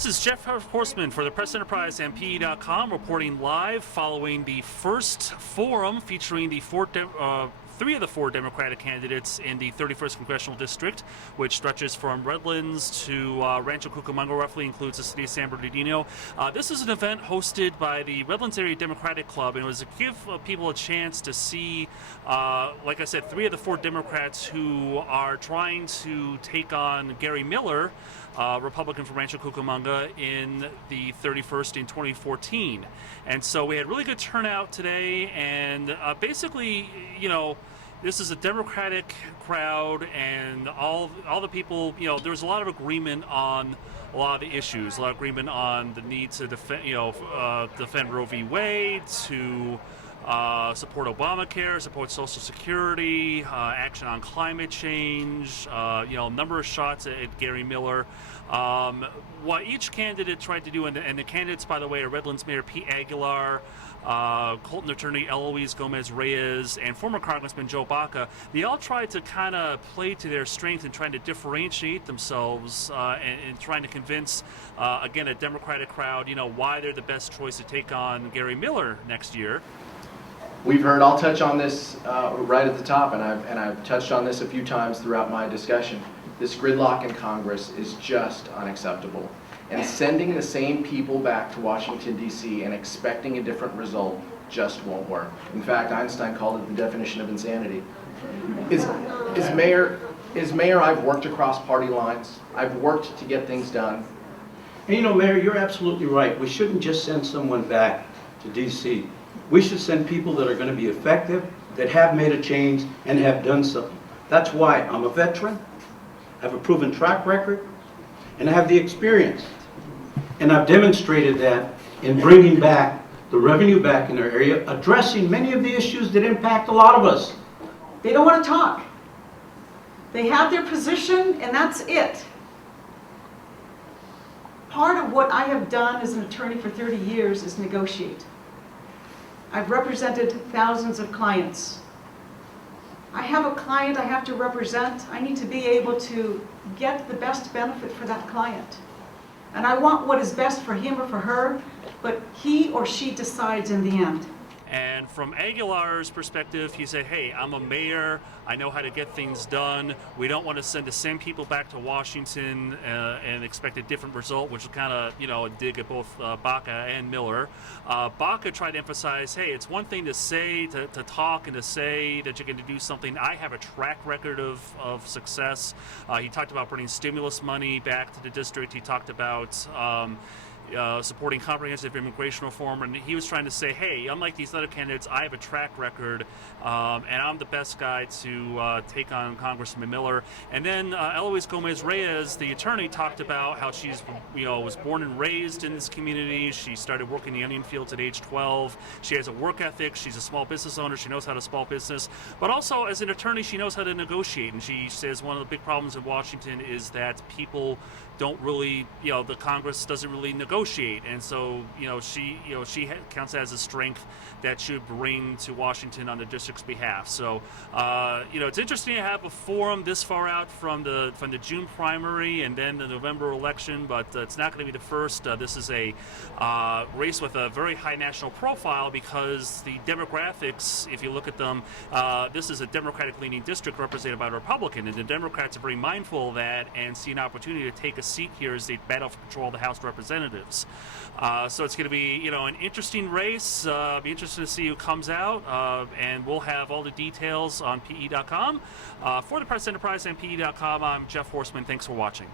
This is Jeff Horseman for the Press Enterprise and PE.com reporting live following the first forum featuring the three of the four Democratic candidates in the 31st Congressional District, which stretches from Redlands to Rancho Cucamonga, roughly includes the city of San Bernardino. This is an event hosted by the Redlands Area Democratic Club, and it was to give people a chance to see, like I said, three of the four Democrats who are trying to take on Gary Miller, Republican from Rancho Cucamonga, in the 31st in 2014. And so we had really good turnout today, and basically, you know, this is a Democratic crowd, and all the people, you know, there was a lot of agreement on a lot of the issues, a lot of agreement on the need to defend, defend Roe v. Wade, to support Obamacare, support Social Security, action on climate change, a number of shots at Gary Miller. What each candidate tried to do, and the candidates, by the way, are Redlands Mayor Pete Aguilar, Colton Attorney Eloise Gomez-Reyes, and former Congressman Joe Baca. They all tried to kind of play to their strength and trying to differentiate themselves and trying to convince, again, a Democratic crowd, why they're the best choice to take on Gary Miller next year. We've heard, I'll touch on this right at the top, and I've touched on this a few times throughout my discussion. This gridlock in Congress is just unacceptable. And sending the same people back to Washington, D.C. and expecting a different result just won't work. In fact, Einstein called it the definition of insanity. As mayor, I've worked across party lines. I've worked to get things done. And Mayor, you're absolutely right. We shouldn't just send someone back to D.C. We should send people that are going to be effective, that have made a change, and have done something. That's why I'm a veteran, I have a proven track record, and I have the experience. And I've demonstrated that in bringing back the revenue back in our area, addressing many of the issues that impact a lot of us. They don't want to talk. They have their position, and that's it. Part of what I have done as an attorney for 30 years is negotiate. I've represented thousands of clients. I have a client I have to represent. I need to be able to get the best benefit for that client. And I want what is best for him or for her, but he or she decides in the end. And from Aguilar's perspective, he said, hey, I'm a mayor, I know how to get things done. We don't want to send the same people back to Washington and expect a different result, which was kind of, a dig at both Baca and Miller. Baca tried to emphasize, hey, it's one thing to say, to talk and to say that you're going to do something. I have a track record of success. He talked about bringing stimulus money back to the district. He talked about supporting comprehensive immigration reform, and he was trying to say, hey, unlike these other candidates, I have a track record, and I'm the best guy to take on Congressman Miller. And then Eloise Gomez-Reyes, the attorney, talked about how she's, was born and raised in this community. She started working the onion fields at age 12. She has a work ethic. She's a small business owner. She knows how to small business. But also, as an attorney, she knows how to negotiate. And she says one of the big problems in Washington is that people don't really, the Congress doesn't really negotiate, and so she counts as a strength that should bring to Washington on the district's behalf. So it's interesting to have a forum this far out from the June primary and then the November election, but it's not going to be the first. This is a race with a very high national profile because the demographics, if you look at them, this is a Democratic-leaning district represented by a Republican, and the Democrats are very mindful of that and see an opportunity to take a seat here as they battle for control of the House of Representatives. So it's going to be, an interesting race. Be interested to see who comes out, and we'll have all the details on PE.com. For the Press Enterprise and PE.com, I'm Jeff Horseman. Thanks for watching.